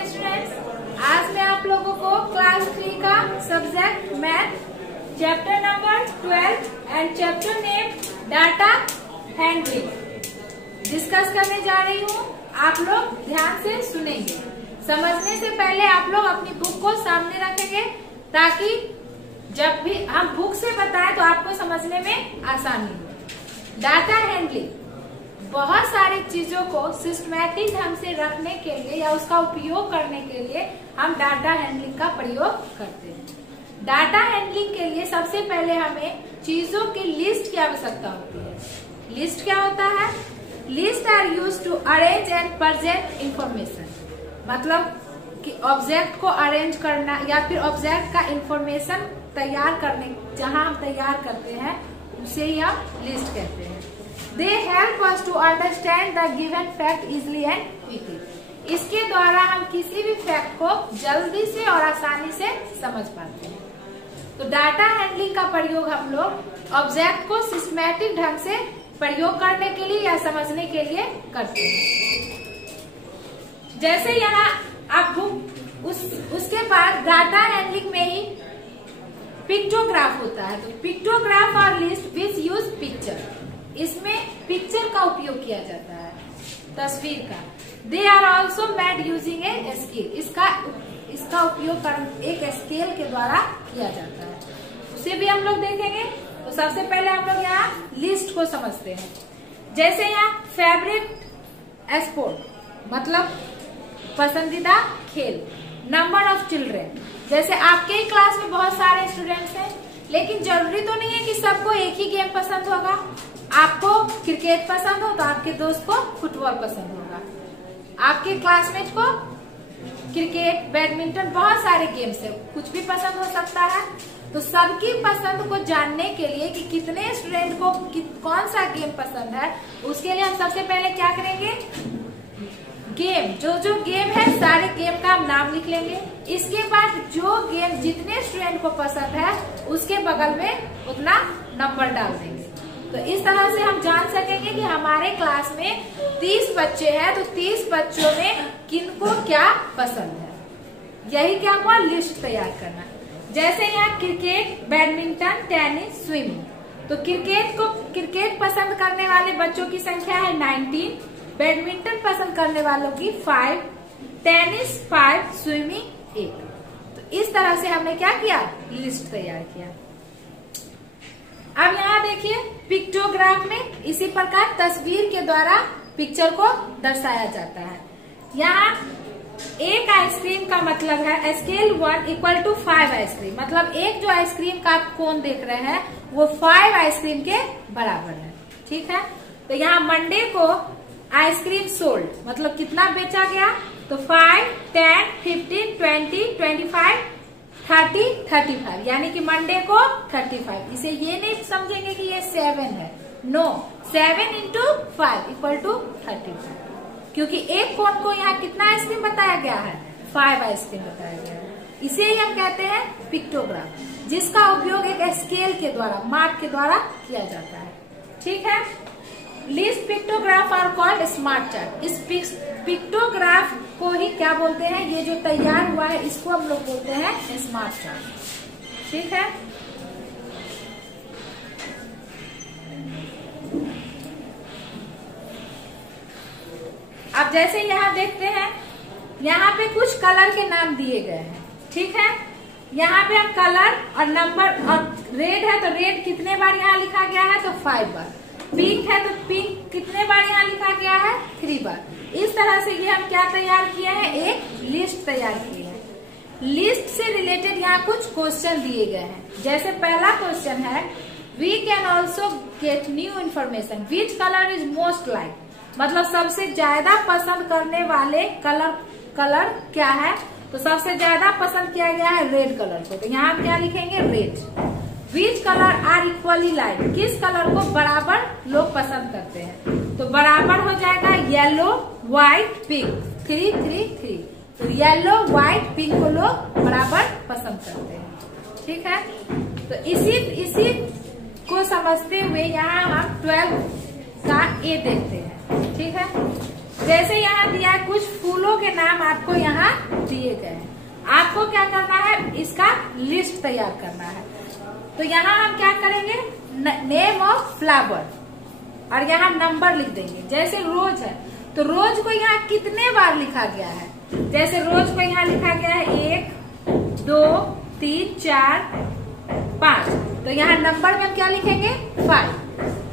Morning students. आज मैं आप लोगों को क्लास 3 का subject math chapter number 12 and chapter name data handling discuss करने जा रही हूँ। आप लोग ध्यान से सुनेंगे। समझने से पहले आप लोग अपनी बुक को सामने रखेंगे ताकि जब भी हम बुक से बताएं तो आपको समझने में आसानी हो। डाटा हैंडलिंग बहुत सारी चीजों को सिस्टमैटिक ढंग से रखने के लिए या उसका उपयोग करने के लिए हम डाटा हैंडलिंग का प्रयोग करते हैं। डाटा हैंडलिंग के लिए सबसे पहले हमें चीजों की लिस्ट की आवश्यकता होती है। लिस्ट क्या होता है? List are used to arrange and present information, मतलब कि ऑब्जेक्ट को अरेंज करना या फिर ऑब्जेक्ट का इंफॉर्मेशन तैयार करने, जहां हम तैयार करते हैं उसे ही हम लिस्ट कहते हैं। They help us to understand the given fact easily and quickly. इसके द्वारा हम किसी भी फैक्ट को जल्दी से और आसानी से समझ पाते हैं। तो डाटा हैंडलिंग का प्रयोग हम लोग ऑब्जेक्ट को सिस्टमैटिक ढंग से प्रयोग करने के लिए या समझने के लिए करते हैं। जैसे यहाँ आप उसके बाद डाटा हैंडलिंग में ही पिक्टोग्राफ होता है। तो पिक्टोग्राफ और लिस्ट विच यूज पिक्चर, इसमें पिक्चर का उपयोग किया जाता है, तस्वीर का। They are also made using a scale, इसका उपयोग एक स्केल के द्वारा किया जाता है। उसे भी हम लोग देखेंगे। तो सबसे पहले हम लोग यहाँ लिस्ट को समझते हैं। जैसे यहाँ फेवरेट स्पोर्ट मतलब पसंदीदा खेल, नंबर ऑफ चिल्ड्रेन, जैसे आपके ही क्लास में बहुत सारे स्टूडेंट्स हैं, लेकिन जरूरी तो नहीं है कि सबको एक ही गेम पसंद होगा। आपको क्रिकेट पसंद हो तो आपके दोस्त को फुटबॉल पसंद होगा, आपके क्लासमेट को क्रिकेट, बैडमिंटन, बहुत सारे गेम्स है, कुछ भी पसंद हो सकता है। तो सबकी पसंद को जानने के लिए कि कितने स्टूडेंट को कौन सा गेम पसंद है, उसके लिए हम सबसे पहले क्या करेंगे, गेम, जो गेम है सारे गेम का हम नाम लिख लेंगे। इसके बाद जो गेम जितने स्टूडेंट को पसंद है उसके बगल में उतना नंबर डाल देंगे। तो इस तरह से हम जान सकेंगे कि हमारे क्लास में 30 बच्चे हैं तो 30 बच्चों में किनको क्या पसंद है। यही क्या हुआ, लिस्ट तैयार करना। जैसे यहाँ क्रिकेट, बैडमिंटन, टेनिस, स्विमिंग। तो क्रिकेट पसंद करने वाले बच्चों की संख्या है 19, बैडमिंटन पसंद करने वालों की 5, टेनिस 5, स्विमिंग 1। तो इस तरह से हमने क्या किया, लिस्ट तैयार किया। अब यहाँ देखिए पिक्टोग्राफ में इसी प्रकार तस्वीर के द्वारा पिक्चर को दर्शाया जाता है। यहाँ एक आइसक्रीम का मतलब है स्केल 1 इक्वल टू 5 आइसक्रीम, मतलब एक जो आइसक्रीम का आप कोन देख रहे हैं वो 5 आइसक्रीम के बराबर है। ठीक है। तो यहाँ मंडे को आइसक्रीम सोल्ड, मतलब कितना बेचा गया, तो 5, 10, 15, 20, 25, 30, 35, यानी कि मंडे को 35। इसे ये नहीं समझेंगे कि ये 7 है, नो, 7 इंटू 5 इक्वल टू 35, क्योंकि एक कोन को यहाँ कितना आइसक्रीम बताया गया है, 5 आइसक्रीम बताया गया है। इसे ही हम कहते हैं पिक्टोग्राफ, जिसका उपयोग एक स्केल के द्वारा, माप के द्वारा किया जाता है। ठीक है। List pictograph are called smart chart. इस पिक्टोग्राफ को ही क्या बोलते हैं, ये जो तैयार हुआ है इसको हम लोग बोलते हैं स्मार्ट चार्ट। ठीक है। अब जैसे यहाँ देखते हैं, यहाँ पे कुछ कलर के नाम दिए गए हैं। ठीक है। यहाँ पे हम कलर और नंबर, और रेड है तो रेड कितने बार यहाँ लिखा गया है, तो 5 बार। पिंक है तो पिंक कितने बार यहाँ लिखा गया है, 3 बार। इस तरह से ये हम क्या तैयार किए हैं, एक लिस्ट तैयार की है। लिस्ट से रिलेटेड यहाँ कुछ क्वेश्चन दिए गए हैं। जैसे पहला क्वेश्चन है, we can also get new information which colour is most like, मतलब सबसे ज्यादा पसंद करने वाले कलर क्या है, तो सबसे ज्यादा पसंद किया गया है रेड कलर को। तो यहाँ क्या लिखेंगे, red. Which colour are equally like, किस कलर को बराबर लोग पसंद करते हैं, तो बराबर हो जाएगा येलो, व्हाइट, पिंक, 3, 3, 3। तो येलो, व्हाइट, पिंक को लोग बराबर पसंद करते हैं। ठीक है। तो इसी को समझते हुए यहाँ हम 12 का ए देखते हैं। ठीक है। जैसे यहाँ दिया है कुछ फूलों के नाम आपको यहाँ दिए गए हैं, आपको क्या करना है, इसका लिस्ट तैयार करना है। तो यहाँ हम क्या करेंगे, नेम ऑफ फ्लावर और यहाँ नंबर लिख देंगे। जैसे रोज है तो रोज को यहाँ कितने बार लिखा गया है, जैसे रोज को यहाँ लिखा गया है 1 2 3 4 5, तो यहाँ नंबर में हम क्या लिखेंगे 5।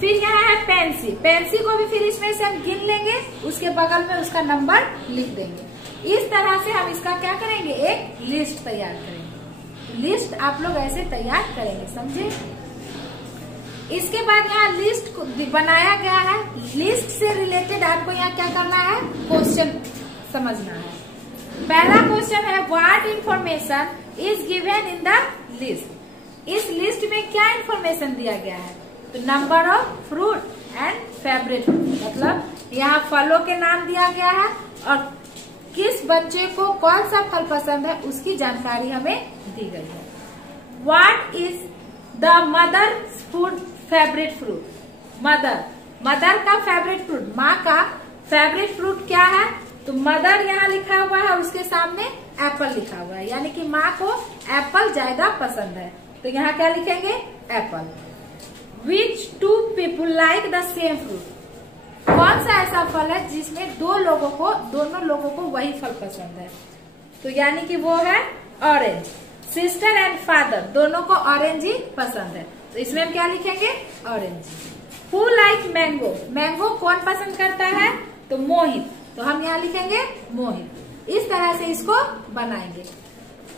फिर यहाँ है पेंसी, पेंसी को भी फिर इसमें से हम गिन लेंगे, उसके बगल में उसका नंबर लिख देंगे। इस तरह से हम इसका क्या करेंगे, एक लिस्ट तैयार करेंगे। लिस्ट आप लोग ऐसे तैयार करेंगे, समझे। इसके बाद यहाँ लिस्ट को बनाया गया है, लिस्ट से रिलेटेड आपको यहाँ क्या करना है, क्वेश्चन समझना है। पहला क्वेश्चन है what information is given in the list. इस लिस्ट में क्या इंफॉर्मेशन दिया गया है, तो number of fruit and favourite fruit, मतलब यहाँ फलों के नाम दिया गया है और किस बच्चे को कौन सा फल पसंद है उसकी जानकारी हमें दी गई है। What is the mother food favourite fruit, mother का फेवरेट फ्रूट, माँ का फेवरेट फ्रूट क्या है, तो मदर यहाँ लिखा हुआ है, उसके सामने एप्पल लिखा हुआ है, यानी कि माँ को एप्पल ज्यादा पसंद है, तो यहाँ क्या लिखेंगे Apple. Which two people like the same fruit, कौन सा ऐसा फल है जिसमें दोनों लोगों को वही फल पसंद है, तो यानी कि वो है ऑरेंज। सिस्टर एंड फादर दोनों को ऑरेंज ही पसंद है, तो इसमें हम क्या लिखेंगे orange. Who like mango, mango कौन पसंद करता है, तो मोहित, तो हम यहाँ लिखेंगे मोहित। इस तरह से इसको बनाएंगे।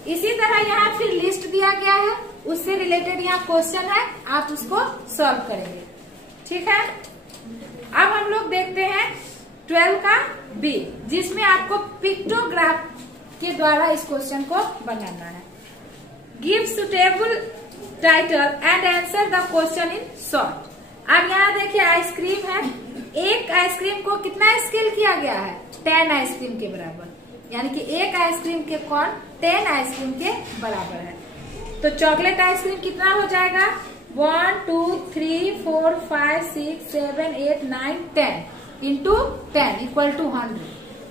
इसी तरह यहाँ फिर लिस्ट दिया गया है, उससे रिलेटेड यहाँ क्वेश्चन है, आप उसको सॉल्व करेंगे, ठीक है। अब हम लोग देखते हैं 12 का बी, जिसमें आपको पिक्टोग्राफ के द्वारा इस क्वेश्चन को बनाना है। Give suitable title and answer the question in short. अब यहाँ देखिए आइसक्रीम है, एक आइसक्रीम को कितना स्केल किया गया है, 10 आइसक्रीम के बराबर, यानी कि एक आइसक्रीम के कौन 10 आइसक्रीम के बराबर है। तो चॉकलेट आइसक्रीम कितना हो जाएगा, 1 2 3 4 5 6 7 8 9 10 इंटू 10 इक्वल टू 100,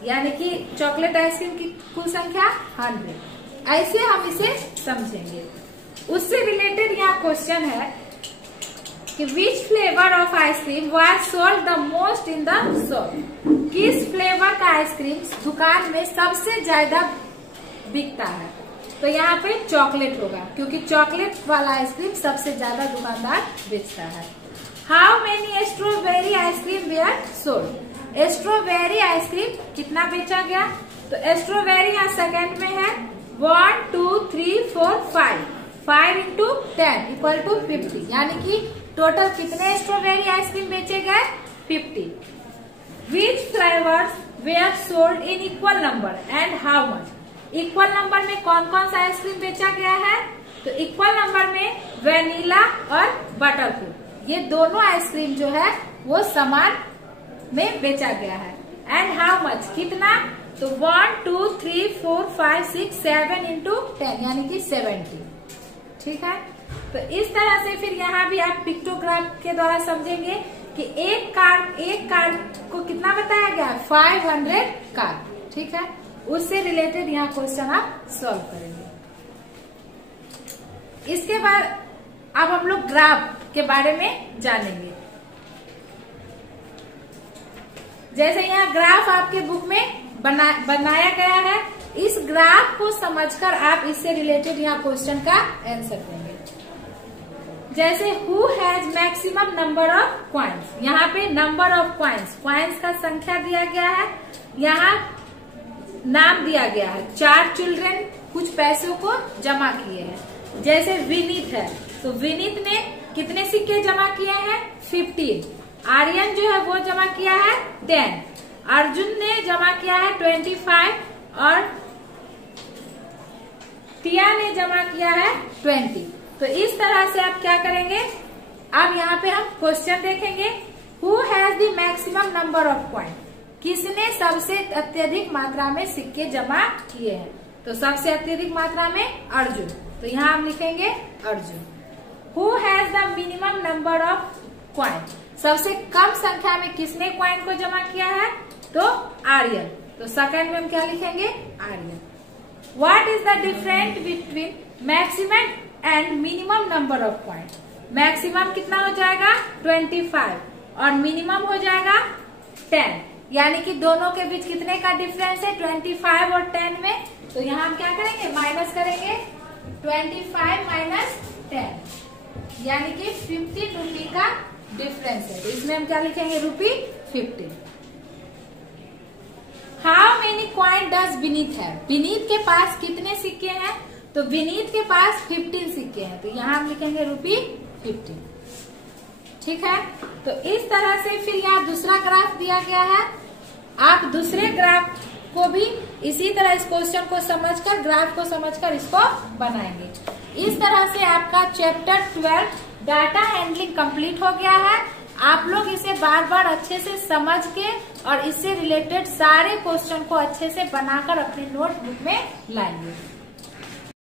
यानी कि चॉकलेट आइसक्रीम की कुल संख्या 100। ऐसे हम इसे समझेंगे। उससे रिलेटेड यहाँ क्वेश्चन है कि which flavour of ice cream was sold the most in the shop, किस फ्लेवर का आइसक्रीम दुकान में सबसे ज्यादा बिकता है, तो यहाँ पे चॉकलेट होगा, क्योंकि चॉकलेट वाला आइसक्रीम सबसे ज्यादा दुकानदार बेचता है। How many strawberry ice cream were sold, strawberry ice cream कितना बेचा गया, तो स्ट्रॉबेरी यहाँ सेकेंड में है, 1 2 3 4 5 इंटू 10 इक्वल टू 50, यानी कि टोटल कितने स्ट्रॉबेरी आइसक्रीम बेचे गए, 50। Which flavours were sold in equal number and how much, equal number में कौन कौन सा आइसक्रीम बेचा गया है, तो इक्वल नंबर में वेनिला और बटरफ्रूट, ये दोनों आइसक्रीम जो है वो समान में बेचा गया है। एंड हाउ मच कितना, तो 1 2 3 4 5 6 7 इंटू 10 यानी कि 70, ठीक है। तो इस तरह से फिर यहाँ भी आप पिक्टोग्राफ के द्वारा समझेंगे कि एक कार्ड को कितना बताया गया है, 500 कार्ड, ठीक है। उससे रिलेटेड यहाँ क्वेश्चन आप सॉल्व करेंगे। इसके बाद अब हम लोग ग्राफ के बारे में जानेंगे। जैसे यहाँ ग्राफ आपके बुक में बनाया गया है, इस ग्राफ को समझकर आप इससे रिलेटेड यहाँ क्वेश्चन का आंसर देंगे। जैसे who has maximum number of coins, यहाँ पे नंबर ऑफ कॉइन्स, कॉइन्स का संख्या दिया गया है, यहाँ नाम दिया गया है, 4 चिल्ड्रन कुछ पैसों को जमा किए हैं। जैसे विनीत है, तो विनीत ने कितने सिक्के जमा किए हैं, 15। आर्यन जो है वो जमा किया है 10, अर्जुन ने जमा किया है 25 और टिया ने जमा किया है 20। तो इस तरह से आप क्या करेंगे, अब यहाँ पे हम क्वेश्चन देखेंगे। Who has the maximum number of coin, किसने सबसे अत्यधिक मात्रा में सिक्के जमा किए हैं, तो सबसे अत्यधिक मात्रा में अर्जुन, तो यहाँ हम लिखेंगे Arjun. Who has the minimum number of coin, सबसे कम संख्या में किसने कॉइन को जमा किया है, तो आर्यन, तो सेकंड में हम क्या लिखेंगे? Aryan. What is the difference between maximum and minimum number of point? Maximum कितना हो जाएगा? 25 और मिनिमम हो जाएगा 10, यानी कि दोनों के बीच कितने का डिफरेंस है? 25 और 10 में। तो यहाँ हम क्या करेंगे? माइनस करेंगे 25 माइनस 10, यानी कि 15 रुपी का डिफरेंस है। तो इसमें हम क्या लिखेंगे? ₹15। How many coin does Vineet है? विनीत के पास कितने सिक्के हैं? तो विनीत के पास 15 सिक्के हैं, तो यहाँ हम लिखेंगे ₹15। ठीक है, तो इस तरह से फिर यहाँ दूसरा ग्राफ दिया गया है। आप दूसरे ग्राफ को भी इसी तरह इस क्वेश्चन को समझकर, ग्राफ को समझकर इसको बनाएंगे। इस तरह से आपका चैप्टर 12 डाटा हैंडलिंग कंप्लीट हो गया है। आप लोग इसे बार बार अच्छे से समझ के और इससे रिलेटेड सारे क्वेश्चन को अच्छे से बनाकर अपने नोटबुक में लाएंगे।